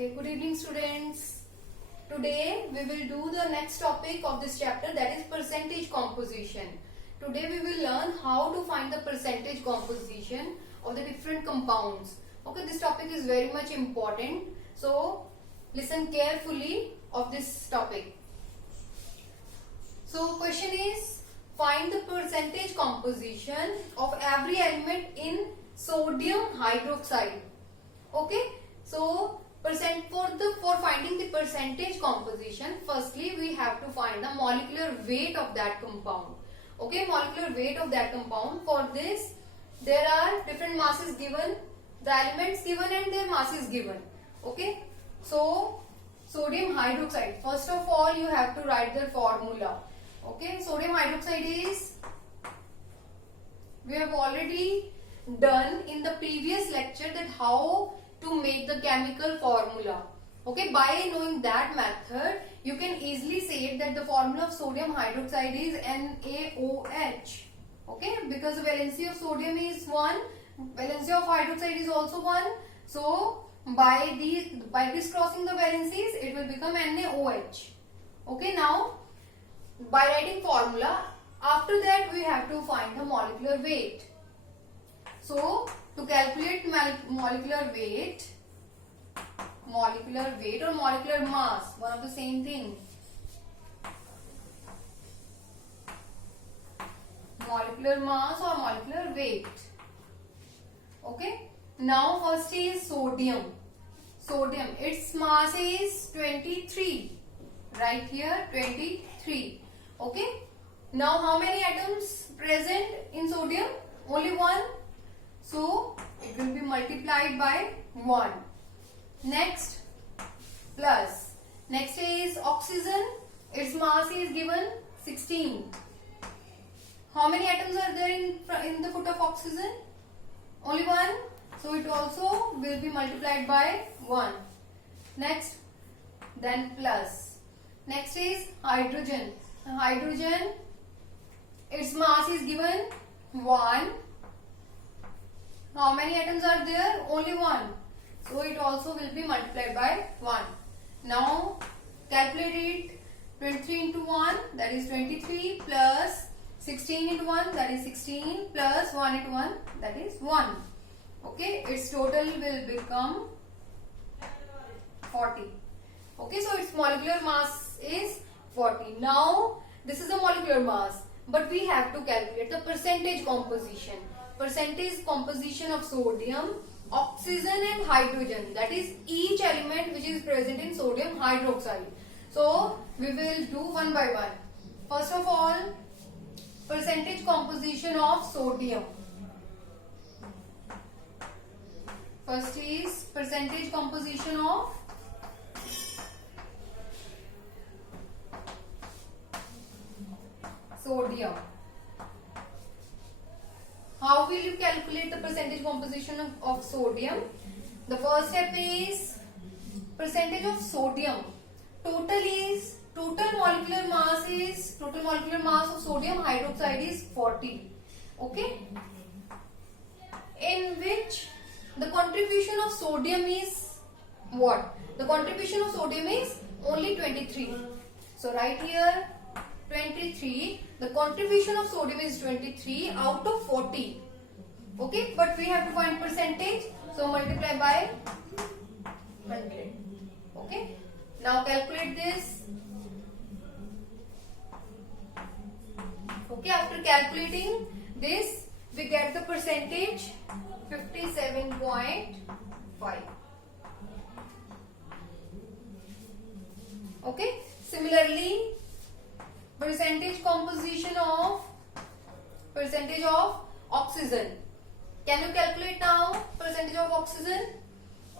Okay, good evening students. Today we will do the next topic of this chapter, that is percentage composition. Today we will learn how to find the percentage composition of the different compounds. Okay, this topic is very much important. So listen carefully of this topic. So question is, find the percentage composition of every element in sodium hydroxide. Okay, so for finding the percentage composition, firstly we have to find the molecular weight of that compound. Okay, molecular weight of that compound. For this there are different masses given, the elements given and their masses given. Okay, so sodium hydroxide, first of all you have to write the formula. Okay, sodium hydroxide is, we have already done in the previous lecture that how to make the chemical formula. Okay, by knowing that method you can easily say that the formula of sodium hydroxide is NaOH. Okay, because the valency of sodium is 1, valency of hydroxide is also 1. So by this crossing the valencies it will become NaOH. Okay, now by writing formula, after that we have to find the molecular weight. So to calculate molecular weight or molecular mass, one of the same thing. Molecular mass or molecular weight. Okay. Now first is sodium. Sodium, its mass is 23. Right here 23. Okay. Now how many atoms present in sodium? Only 1. So it will be multiplied by 1. Next, plus. Next is oxygen. Its mass is given 16. How many atoms are there in the foot of oxygen? Only 1. So it also will be multiplied by 1. Next, then plus. Next is hydrogen. Hydrogen, its mass is given 1. How many atoms are there? Only 1. So it also will be multiplied by 1. Now calculate it. 23 into 1, that is 23, plus 16 into 1, that is 16, plus 1 into 1, that is 1. Okay, its total will become 40. Okay, so its molecular mass is 40. Now this is the molecular mass, but we have to calculate the percentage composition. Percentage composition of sodium, oxygen and hydrogen, that is each element which is present in sodium hydroxide. So we will do one by one. First of all, percentage composition of sodium. First is percentage composition of sodium. How will you calculate the percentage composition of sodium? The first step is percentage of sodium. Total molecular mass of sodium hydroxide is 40. Okay? In which the contribution of sodium is what? The contribution of sodium is only 23. So right here 23, the contribution of sodium is 23 out of 40. Okay, but we have to find percentage, so multiply by 100. Okay, now calculate this. Okay, after calculating this, we get the percentage 57.5. Okay, similarly, percentage of oxygen. Can you calculate now percentage of oxygen?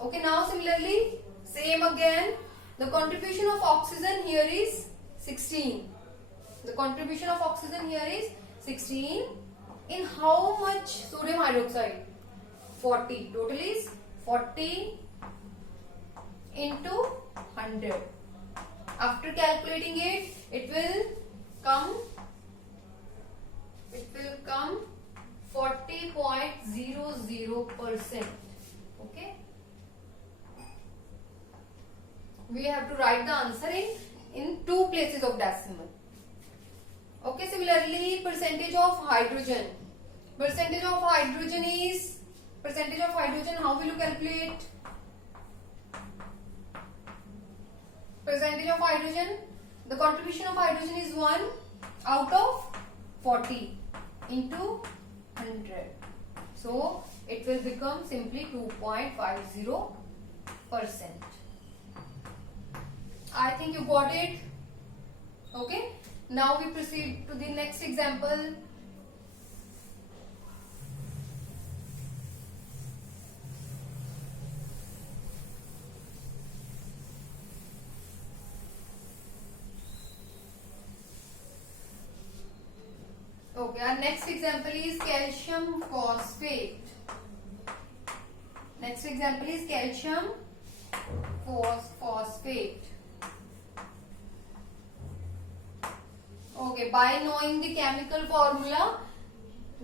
Okay, now similarly, same again. The contribution of oxygen here is 16. The contribution of oxygen here is 16. In how much sodium hydroxide? 40. Total is 40 into 100. After calculating it, it will come 40.00%. Okay. we have to write the answer in two places of decimal. Okay, similarly, percentage of hydrogen. Percentage of hydrogen is, how will you calculate? Percentage of hydrogen, the contribution of hydrogen is 1 out of 40 into 100. So it will become simply 2.50%. I think you got it. Okay. Now we proceed to the next example. Okay, our next example is calcium phosphate. Next example is calcium phosphate. Okay, by knowing the chemical formula,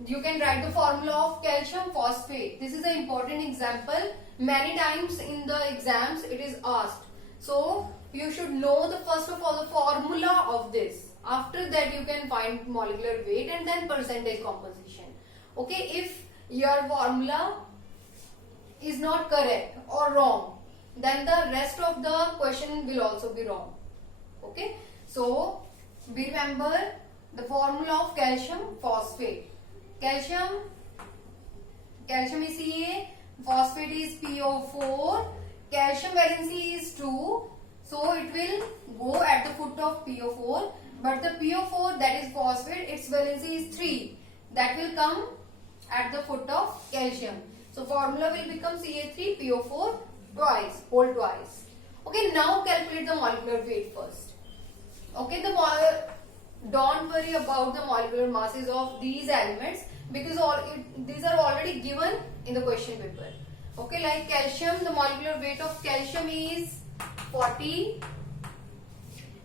you can write the formula of calcium phosphate. This is an important example. Many times in the exams it is asked. So you should know the first of all the formula of this. After that you can find molecular weight and then percentage composition. Okay, if your formula is not correct or wrong, then the rest of the question will also be wrong. Okay, so we remember the formula of calcium phosphate. Calcium is Ca, phosphate is PO4, calcium valency is 2, so it will go at the foot of PO4, but the PO4, that is phosphate, its valency is 3, that will come at the foot of calcium. So formula will become Ca3PO4 twice, whole twice. Okay, now calculate the molecular weight first. Okay, don't worry about the molecular masses of these elements because these are already given in the question paper. Okay, like calcium, the molecular weight of calcium is 40.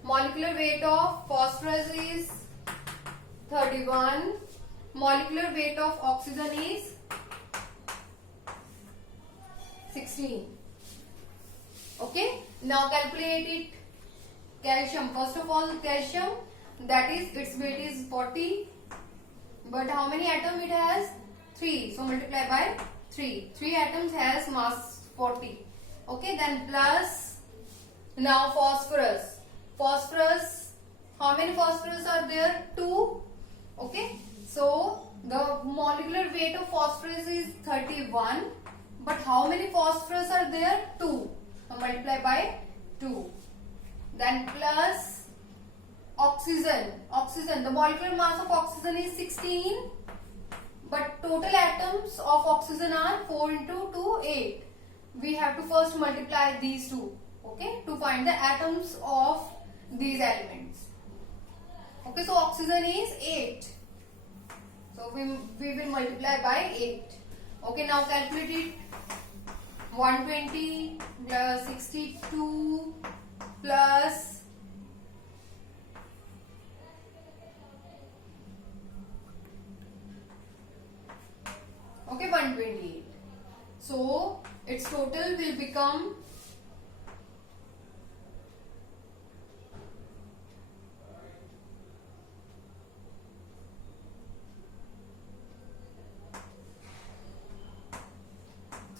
Molecular weight of phosphorus is 31. Molecular weight of oxygen is 16. Okay, now calculate it. Calcium, first of all, calcium, that is its weight is 40, but how many atoms it has? 3, so multiply by 3. 3 atoms has mass 40. Okay, then plus, now phosphorus. Phosphorus, how many phosphorus are there? 2. Okay, so the molecular weight of phosphorus is 31, but how many phosphorus are there? 2, so multiply by 2. Then plus oxygen. The molecular mass of oxygen is 16, but total atoms of oxygen are 4 into 2, 8. We have to first multiply these two, okay, to find the atoms of these elements. Okay, so oxygen is 8. So we will multiply by 8. Okay, now calculate it. 120 plus 62 plus 128. So its total will become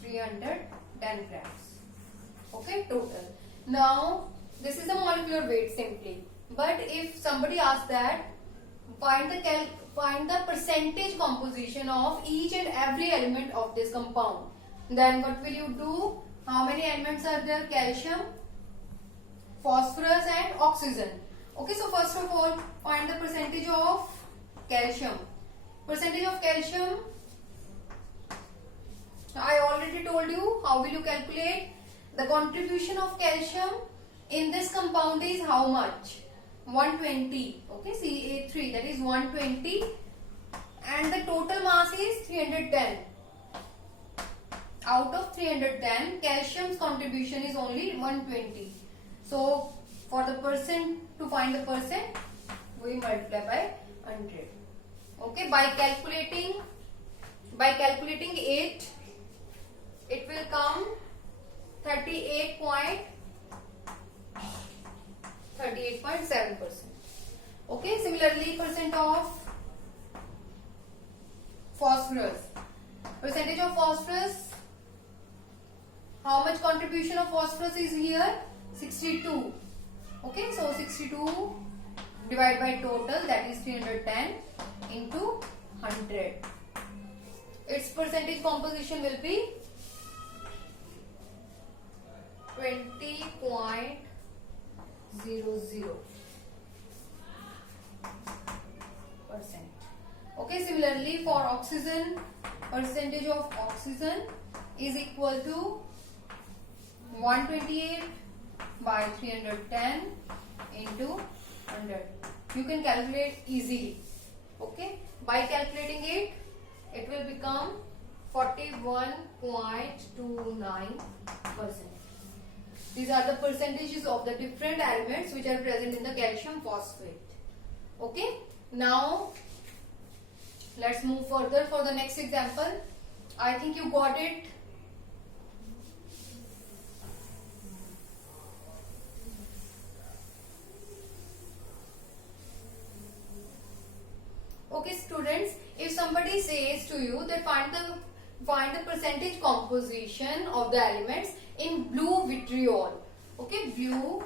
310 grams. Okay, total. Now this is the molecular weight simply. But if somebody asks that find the percentage composition of each and every element of this compound, then what will you do? How many elements are there? Calcium, phosphorus and oxygen. Okay, so first of all find the percentage of calcium. Percentage of calcium, I already told you how will you calculate. The contribution of calcium in this compound is how much? 120. Okay, Ca3, that is 120, and the total mass is 310. Out of 310, calcium's contribution is only 120. So for the percent, to find the percent, we multiply by 100. Okay, by calculating 8, it will come 38.5%. 38.7%. Okay, similarly percent of phosphorus. Percentage of phosphorus, how much contribution of phosphorus is here? 62. Okay, so 62 divided by total, that is 310 into 100. Its percentage composition will be 20.00%. Okay, similarly for oxygen, percentage of oxygen is equal to 128 by 310 into 100. You can calculate easily. Okay, by calculating it, it will become 41.29%. These are the percentages of the different elements which are present in the calcium phosphate. Okay, now let's move further for the next example. I think you got it. Okay, students, if somebody says to you that find the percentage composition of the elements in blue vitriol. Okay, blue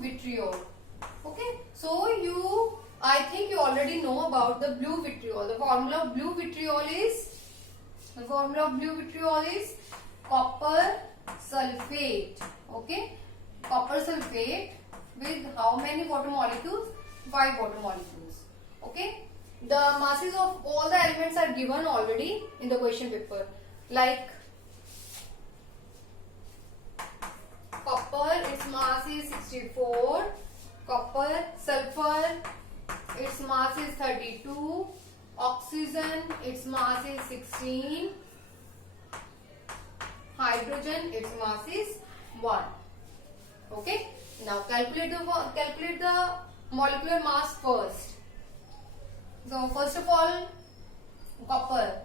vitriol. Okay, so I think you already know about the blue vitriol. The formula of blue vitriol is copper sulfate. Okay, copper sulfate with how many water molecules? 5 water molecules. Okay, the masses of all the elements are given already in the question paper, like copper, its mass is 64, copper, sulfur, its mass is 32, oxygen, its mass is 16, hydrogen, its mass is 1. Okay, now calculate the molecular mass first. So first of all, copper,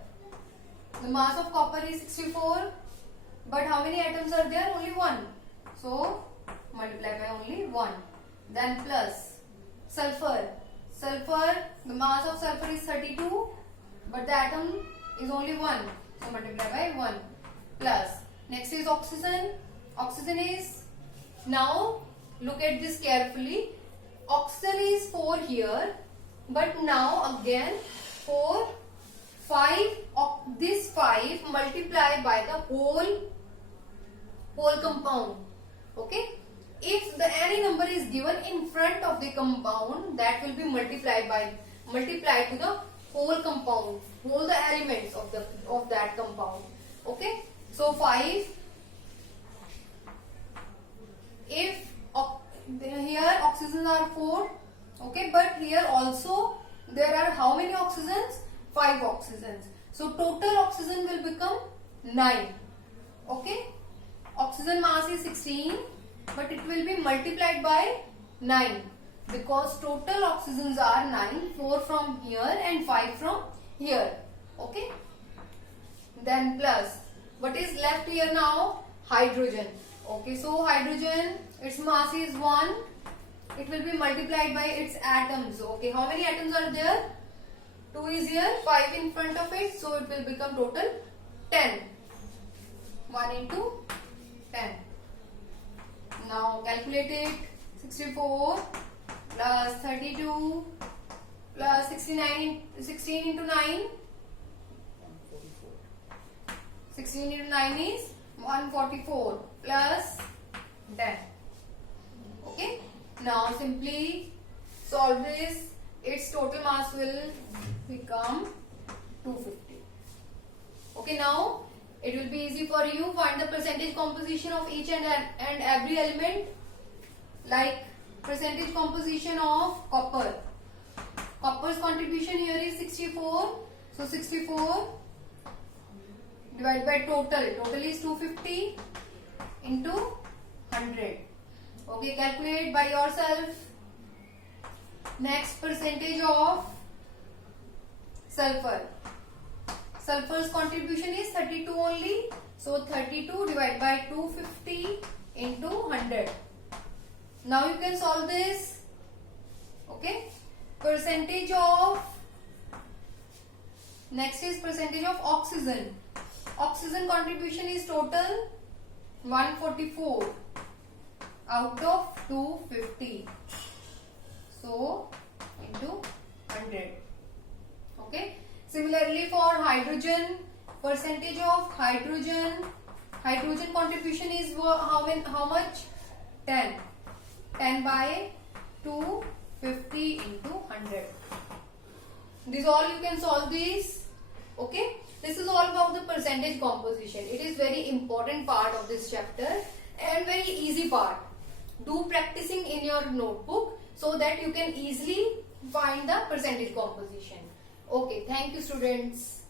the mass of copper is 64, but how many atoms are there? Only 1. So multiply by only 1. Then plus sulfur, the mass of sulfur is 32, but the atom is only 1. So multiply by 1. Plus next is oxygen. Oxygen is, now look at this carefully. Oxygen is 4 here, but now again 4, 5, this 5 multiply by the whole compound. Okay, if any number is given in front of the compound, that will be multiplied to the whole compound, whole the elements of that compound. Okay, so 5, if here oxygens are 4, okay, but here also there are how many oxygens? 5 oxygens. So total oxygen will become 9. Okay, oxygen mass is 16, but it will be multiplied by 9 because total oxygens are 9, 4 from here and 5 from here. Okay, then plus what is left here now? Hydrogen. Okay, so hydrogen, its mass is 1, it will be multiplied by its atoms. Okay, how many atoms are there? 2 is here, 5 in front of it, so it will become total 10. 1 into 10. Now calculate it. 64 plus 32 plus 16 into 9. 16 into 9 is 144 plus 10. Okay. Now simply solve this. Its total mass will become 250. Okay. Now it will be easy for you. Find the percentage composition of each and every element. Like percentage composition of copper. Copper's contribution here is 64. So 64 divided by total. Total is 250 into 100. Okay, calculate by yourself. Next, percentage of sulfur. sulfur's contribution is 32 only. So 32 divided by 250 into 100. Now you can solve this. Okay. Percentage of, next is percentage of oxygen. Oxygen contribution is total 144 out of 250. So into 100. Okay. Similarly for hydrogen, percentage of hydrogen contribution is how much? 10. 10 by 250 into 100. This all you can solve this. Okay. This is all about the percentage composition. It is very important part of this chapter and very easy part. Do practicing in your notebook so that you can easily find the percentage composition. Okay, thank you students.